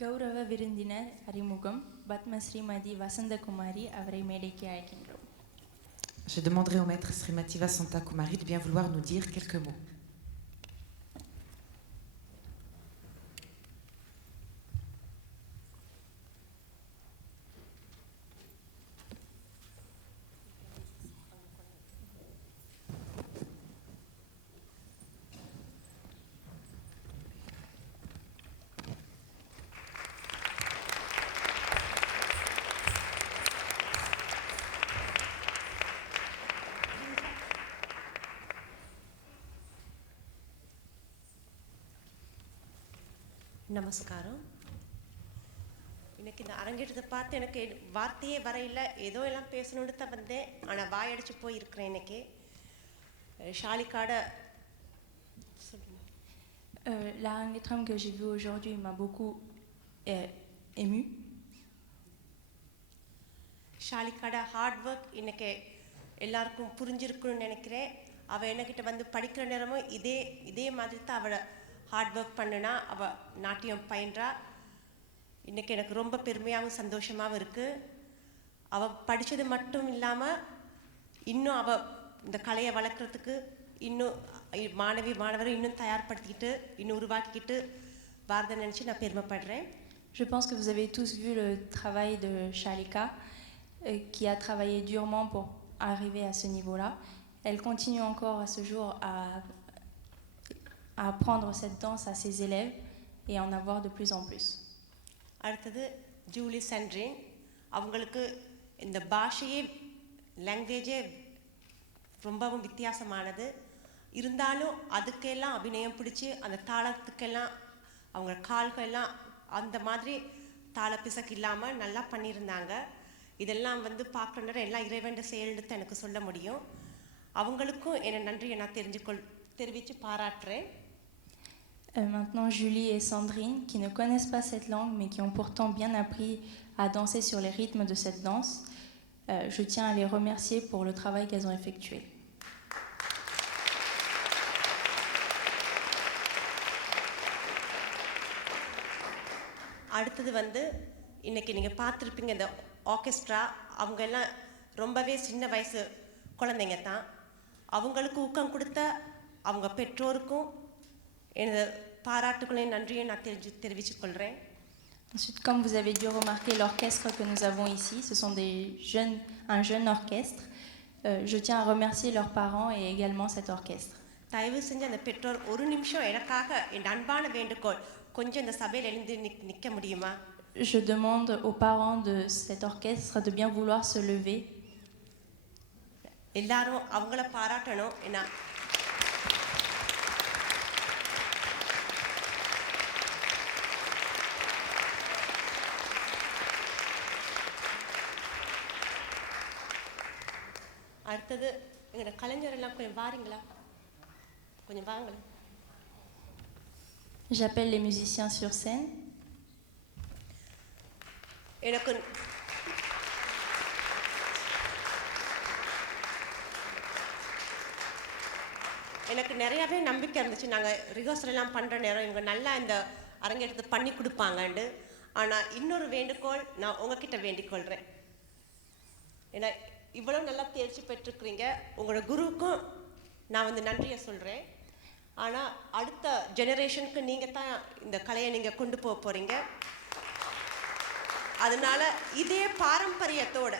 கௌரவ விருந்தினர் அறிமுகம் பத்மஸ்ரீமதி வசந்தகுமாரி அவரை மேடைக்கு அழைக்கின்றோம். Je demanderai au maître Srimati Vasanta Kumari de bien vouloir nous dire quelques mots. நமஸ்காரம். இன்னைக்கு இந்த அரங்கேற்றத்தை பார்த்து எனக்கு வார்த்தையே வர இல்லை, ஏதோ எல்லாம் பேசணுன்னு தான் வந்தேன், ஆனால் வாயடிச்சு போயிருக்கிறேன். இன்னைக்கு ஷாலிகாட L'arangretram que j'ai vu aujourd'hui m'a beaucoup ému. ஷாலிகாட ஹார்ட் ஒர்க் இன்னைக்கு எல்லாருக்கும் புரிஞ்சிருக்குன்னு நினைக்கிறேன். அவள் என்கிட்ட வந்து படிக்கிற நேரமும் இதே மாதிரி தான் அவளை ஹார்ட் ஒர்க் பண்ணுனா. அவள் நாட்டியம் பயின்றா. இன்றைக்கி எனக்கு ரொம்ப பெருமையாகவும் சந்தோஷமாகவும் இருக்குது. அவள் படித்தது மட்டும் இல்லாமல் இன்னும் அவள் இந்த கலையை வளர்க்குறதுக்கு இன்னும் மாணவர் இன்னும் தயார்படுத்திக்கிட்டு இன்னும் உருவாக்கிக்கிட்டு பாரத நினச்சி நான் பெருமைப்படுறேன். Je pense que vous avez tous vu le travail de Shalika qui a travaillé durement pour arriver à ce niveau-là. Elle continue encore à ce jour à apprendre cette danse à ses élèves et en avoir de plus en plus. அடுத்தது ஜூலி சண்ட்ரின். அவங்களுக்கு இந்த பாஷையே லாங்குவேஜே ரொம்பவும் வித்தியாசமானது. இருந்தாலும் அதுக்கெல்லாம் அபிநயம் பிடிச்சி அந்த தாளத்துக்கெல்லாம் அவங்க கால்கள்லாம் அந்த மாதிரி தாள பிசக்கு இல்லாமல் நல்லா பண்ணியிருந்தாங்க. இதெல்லாம் வந்து பார்க்குற நேரம் எல்லாம் இறைவன் செயல்னு தான் எனக்கு சொல்ல முடியும். அவங்களுக்கும் என்ன நன்றியை நான் தெரிவித்து பாராட்டுறேன். Maintenant, Julie et Sandrine, qui ne connaissent pas cette langue, mais qui ont pourtant bien appris à danser sur les rythmes de cette danse, je tiens à les remercier pour le travail qu'elles ont effectué. அடுத்தது வந்து இன்றைக்கி நீங்கள் பார்த்துருப்பீங்க இந்த ஆர்கெஸ்ட்ரா. அவங்க எல்லாம் ரொம்பவே சின்ன வயசு குழந்தைங்க தான். அவங்களுக்கு ஊக்கம் கொடுத்த அவங்க பெற்றோருக்கும் எனது பாராட்டுகளையும் நன்றியை நான் தெரிவித்துக்கொள்கிறேன். Ensuite, comme vous avez dû remarquer l'orchestre que nous avons ici, ce sont un jeune orchestre. Je tiens à remercier leurs parents et également cet orchestre. தயவு செஞ்சு அந்த பெற்றோர் ஒரு நிமிஷம் எனக்காக என் அன்பான வேண்டுகோள், கொஞ்சம் இந்த சபையில் எழுந்து நிற்க முடியுமா? Je demande aux parents de cet orchestre de bien vouloir se lever. எல்லாரும் அவங்கள பாராட்டணும். என்ன அடுத்தது எங்களோட கலைஞர் எல்லாம் கொஞ்சம் வாரீங்களா? கொஞ்சம் வாங்களேன். J'appelle les musiciens sur scène. எனக்கு நிறையாவே நம்பிக்கை இருந்துச்சு. நாங்கள் ரிஹர்சல் எல்லாம் பண்ணுற நேரம் இவங்க நல்லா இந்த அரங்கேற்றத்தை பண்ணி கொடுப்பாங்கண்டு. ஆனால் இன்னொரு வேண்டுகோள் நான் உங்ககிட்ட வேண்டிக்கொள்கிறேன். ஏன்னா இவ்வளோ நல்லா தேர்ச்சி பெற்றுக்கிறீங்க. உங்களோட குருவுக்கும் நான் வந்து நன்றியை சொல்கிறேன். ஆனால் அடுத்த ஜெனரேஷனுக்கு நீங்கள் தான் இந்த கலையை நீங்கள் கொண்டு போக போகிறீங்க. அதனால் இதே பாரம்பரியத்தோட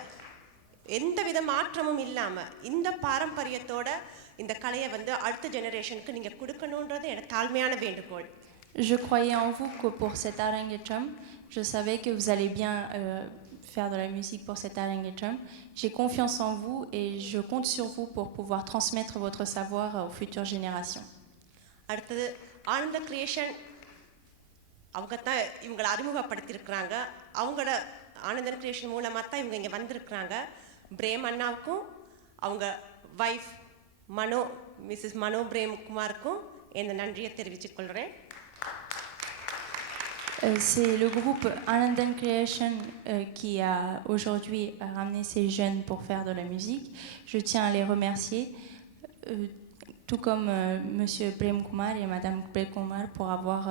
எந்த வித மாற்றமும் இல்லாமல் இந்த பாரம்பரியத்தோட இந்த கலையை வந்து அடுத்த ஜெனரேஷனுக்கு நீங்கள் கொடுக்கணுன்றது எனக்கு தாழ்மையான வேண்டுகோள். Je croyais en vous que pour cet Arangetram, je savais que vous allez bien faire de la musique pour cet Arangetram. J'ai confiance en vous et je compte sur vous pour pouvoir transmettre votre savoir aux futures générations. அடுத்தது ஆனந்த கிரியேஷன். அவங்க தான் இவங்களை அறிமுகப்படுத்தியிருக்கிறாங்க. அவங்களோட ஆனந்தன் கிரியேஷன் மூலமாக தான் இவங்க இங்கே வந்திருக்கிறாங்க. பிரேம் அண்ணாவுக்கும் அவங்க வைஃப் மிஸ்ஸஸ் மனோ பிரேம் குமாருக்கும் இந்த நன்றியை தெரிவித்துக்கொள்கிறேன். C'est le groupe Anandan Creation qui a aujourd'hui ramené ces jeunes pour faire de la musique. Je tiens à les remercier, tout comme Monsieur Prem Kumar et Madame Prem Kumar pour avoir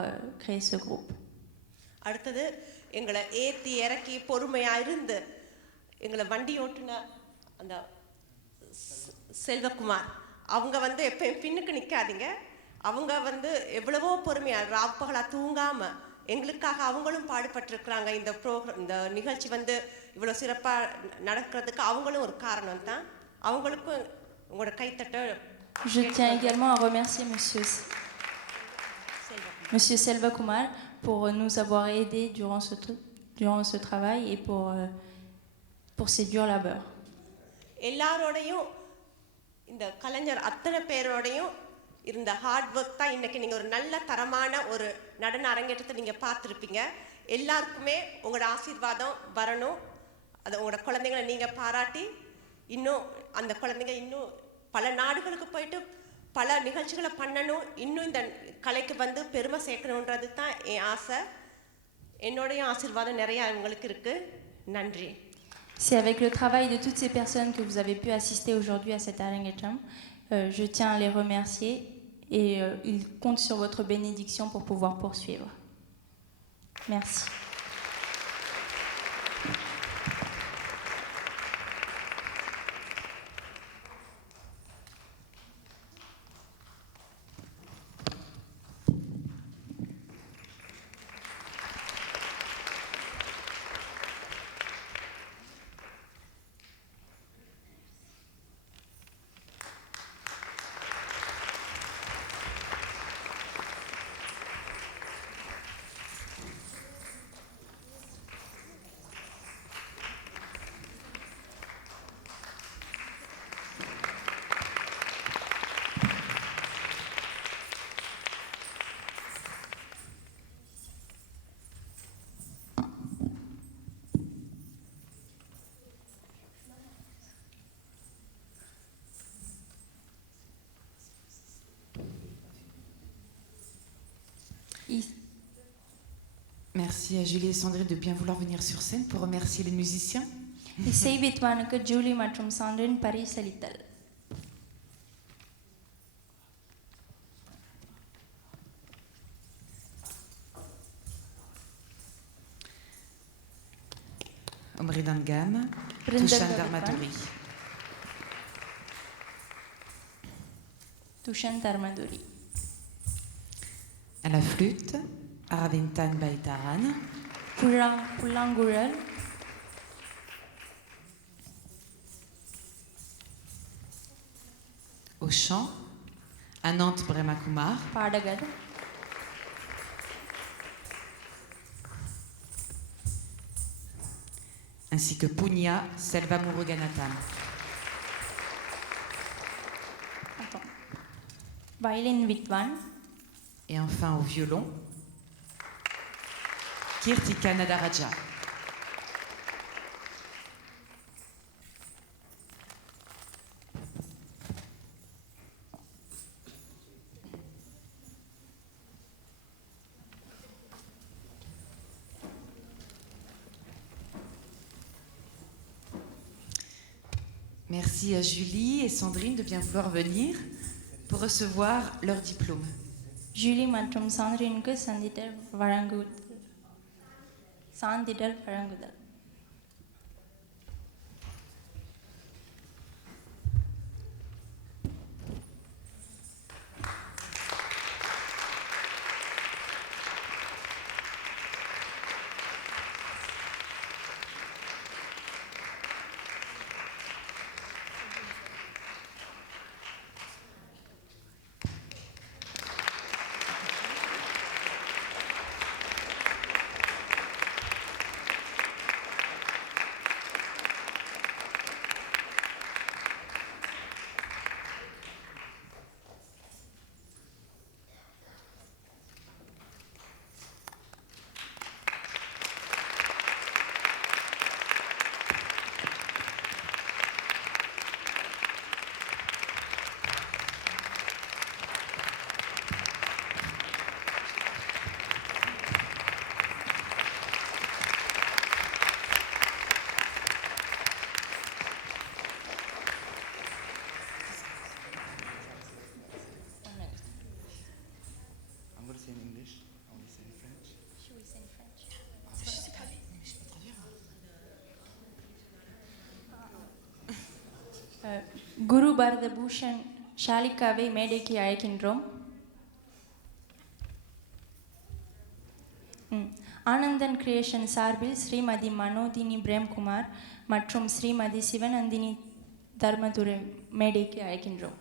créé ce groupe. அடுத்தது எங்களை ஏற்றி இறக்கி பொறுமையாக இருந்து எங்களை வண்டி ஓட்டுன அந்த செல்வகுமார் அவங்க வந்து எப்பயும் பின்னுக்கு நிற்காதீங்க. அவங்க வந்து எவ்வளவோ பொறுமையாக ராப்பகலாக தூங்காமல் எங்களுக்காக அவங்களும் பாடுபட்டிருக்கிறாங்க. இந்த ப்ரோக்ராம் இந்த நிகழ்ச்சி வந்து இவ்வளோ சிறப்பாக நடக்கிறதுக்கு அவங்களும் ஒரு காரணம் தான். அவங்களுக்கும் உங்களோட கைத்தட்ட. Je tiens également à remercier Monsieur Selva Kumar pour nous avoir aidés durant ce travail et pour ces durs labeurs. எல்லாரோடையும் இந்த கலைஞர் அத்தனை பேரோடையும் இருந்த ஹார்ட் ஒர்க் தான் இன்னைக்கு நீங்கள் ஒரு நல்ல தரமான ஒரு நடன அரங்கேற்றத்தை நீங்கள் பார்த்துருப்பீங்க. எல்லாருக்குமே உங்களோட ஆசீர்வாதம் வரணும். அதை உங்களோட குழந்தைங்களை நீங்கள் பாராட்டி இன்னும் அந்த குழந்தைங்க இன்னும் பல நாடுகளுக்கு போயிட்டு பல நிகழ்ச்சிகளை பண்ணணும். இன்னும் இந்த கலைக்கு வந்து பெருமை சேர்க்கணுன்றது தான் என் ஆசை. என்னோடைய ஆசீர்வாதம் நிறையா உங்களுக்கு இருக்குது. நன்றி. C'est avec le travail de toutes ces personnes que vous avez pu assister aujourd'hui à cet Arangacham. Je tiens à les remercier et ils comptent sur votre bénédiction pour pouvoir poursuivre. Merci. Merci à Julie et Sandrine de bien vouloir venir sur scène pour remercier les musiciens. இசை வித்வானுக்கு ஜூலி மற்றும் சாண்ட்ரின் பரிசளித்தல். Omridan Gam, Tushan Dharmaduri. Tushan Dharmaduri. À la flûte, Aravintan Baitaran. Pulangural. Au chant, Anant Bremakumar. Padagar. Ainsi que Punya Selva Muruganathan. Violin Vitvan. Et enfin au violon, Kirtika Nadaraja. Merci à Julie et Sandrine de bien vouloir venir pour recevoir leur diplôme. Julie மற்றும் சாந்திரனுக்கு சான்றிதழ் வழங்குதல். குரு பாரத பூஷன் ஷாலிகாவை மேடைக்கு அழைக்கின்றோம். Anandan creation சார்பில் ஸ்ரீமதி மனோதினி பிரேம்குமார் மற்றும் ஸ்ரீமதி சிவநந்தினி தர்மதுரை மேடைக்கு அழைக்கின்றோம்.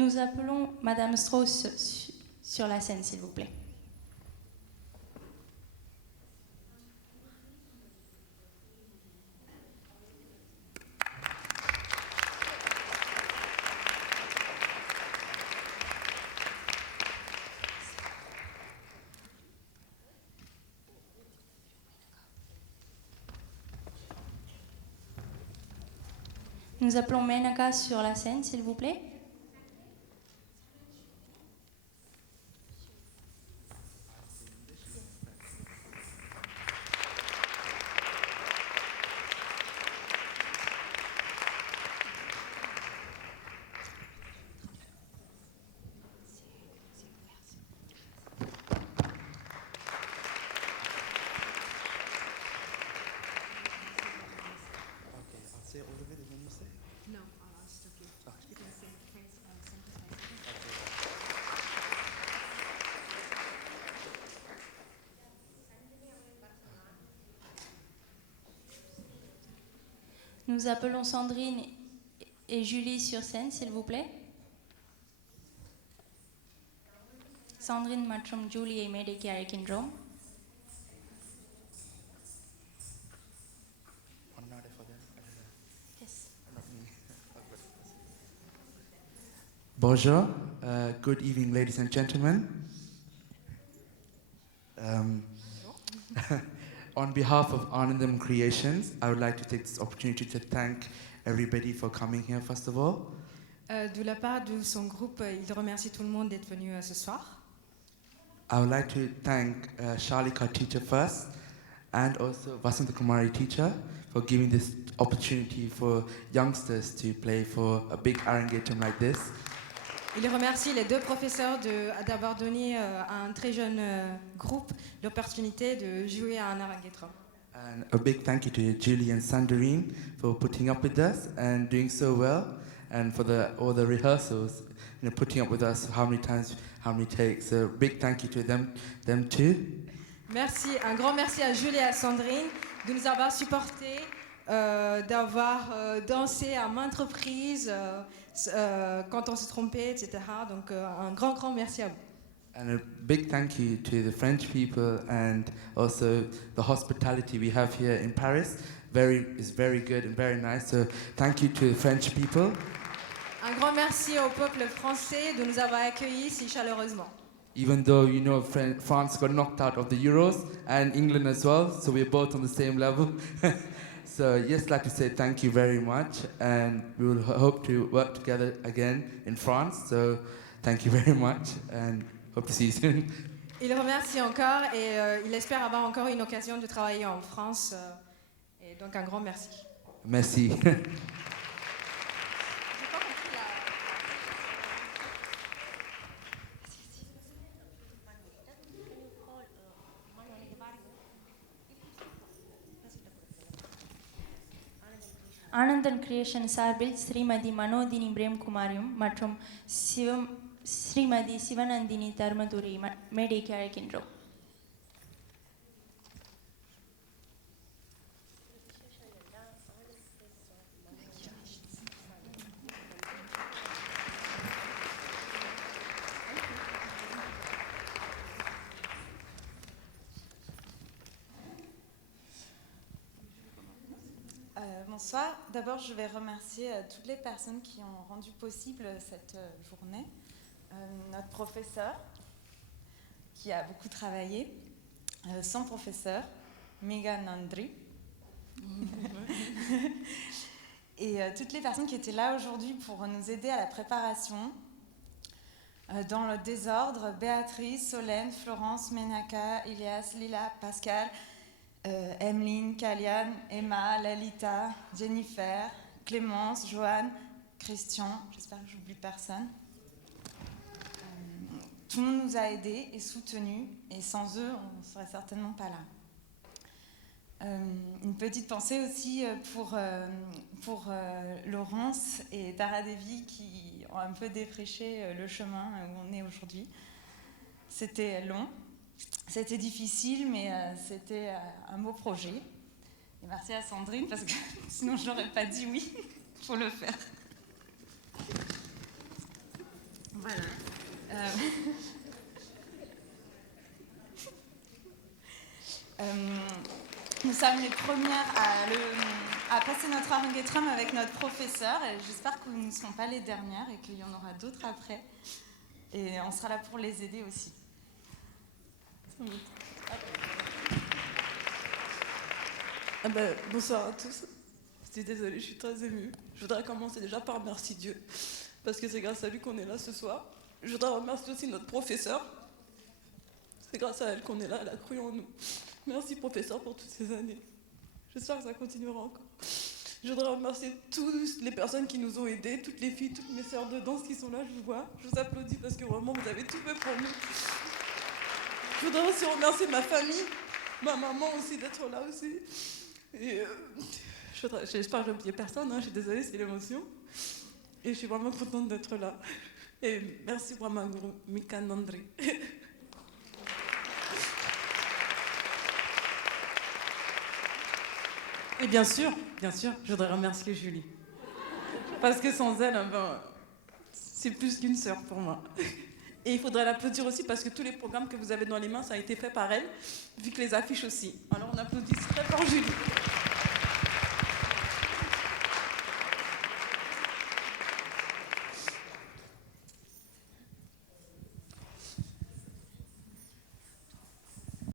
Nous appelons Madame Strauss sur la scène, s'il vous plaît. Nous appelons Menaka sur la scène, s'il vous plaît. Nous appelons Sandrine et Julie sur scène, s'il vous plaît. Sandrine மற்றும் ஜூலியை மேடைக்கு அழைக்கின்றோம். Bonjour, good evening, ladies and gentlemen. On behalf of Anandam Creations, I would like to take this opportunity to thank everybody for coming here, first of all. De la part de son groupe, il remercie tout le monde d'être venu ce soir. I would like to thank Shalika teacher first, and also Vasanta Kumari teacher for giving this opportunity for youngsters to play for a big Arangetam like this. Il remercie les deux professeurs d'avoir donné à un très jeune groupe l'opportunité de jouer à un Arangetram. And a big thank you to Julie and Sandarine for putting up with us and doing so well, and for all the rehearsals, putting up with us how many times, how many takes. So big thank you to them too. Merci, un grand merci à Julie et à Sandrine de nous avoir supportés, d'avoir dansé à maintes reprises quand on se trompait, etc. Donc un grand merci à vous. And a big thank you to the French people and also the hospitality we have here in Paris. It's very good and very nice. So thank you to the French people. Un grand merci au peuple français de nous avoir accueillis si chaleureusement. Even though France got knocked out of the Euros and England as well, so we're both on the same level. So yes, I'd like to say thank you very much, and we will hope to work together again in France. So thank you very much, and hope to see you soon. Il remercie encore et il espère avoir encore une occasion de travailler en France. Et donc un grand merci. Merci. Anandan creation சார்பில் ஸ்ரீமதி மனோதினி பிரேம்குமாரியும் மற்றும் ஸ்ரீமதி சிவநந்தினி தர்மதுரை மேடைக்கு அழைக்கின்றோம். Bonsoir. D'abord, je vais remercier toutes les personnes qui ont rendu possible cette journée. Notre professeur, qui a beaucoup travaillé, son professeur, Megan Andri, et toutes les personnes qui étaient là aujourd'hui pour nous aider à la préparation. Dans le désordre, Béatrice, Solène, Florence, Menaka, Ilias, Lila, Pascal, Emeline, Kaliane, Emma, Lalita, Jennifer, Clémence, Joanne, Christian, j'espère que j'oublie personne. Tout le monde nous a aidés et soutenus, et sans eux, on ne serait certainement pas là. Une petite pensée aussi pour Laurence et Tara Devi qui ont un peu défriché le chemin où on est aujourd'hui. C'était long, c'était difficile, mais c'était un beau projet. Et merci à Sandrine, parce que sinon je n'aurais pas dit oui pour le faire. Voilà. Nous sommes les premières à passer notre Aranguetram avec notre professeur, et j'espère que nous ne serons pas les dernières et qu'il y en aura d'autres après. Et on sera là pour les aider aussi. Bonsoir à tous. Je suis désolée, je suis très émue. Je voudrais commencer déjà par remercier Dieu, parce que c'est grâce à lui qu'on est là ce soir. Je voudrais remercier aussi notre professeur. C'est grâce à elle qu'on est là, elle a cru en nous. Merci professeur pour toutes ces années. J'espère que ça continuera encore. Je voudrais remercier toutes les personnes qui nous ont aidés, toutes les filles, toutes mes sœurs de danse qui sont là, je vous vois. Je vous applaudis parce que vraiment vous avez tout fait pour nous. Je voudrais aussi remercier ma famille, ma maman aussi d'être là aussi. Et j'espère que j'ai oublié personne, hein, je suis désolée, c'est l'émotion. Et je suis vraiment contente d'être là. Et merci pour ma guru, Mika Nandri. Et bien sûr, je voudrais remercier Julie. Parce que sans elle, c'est plus qu'une sœur pour moi. Et il faudrait l'applaudir aussi parce que tous les programmes que vous avez dans les mains, ça a été fait par elle, vu que les affiches aussi. Alors on applaudit très fort Julie.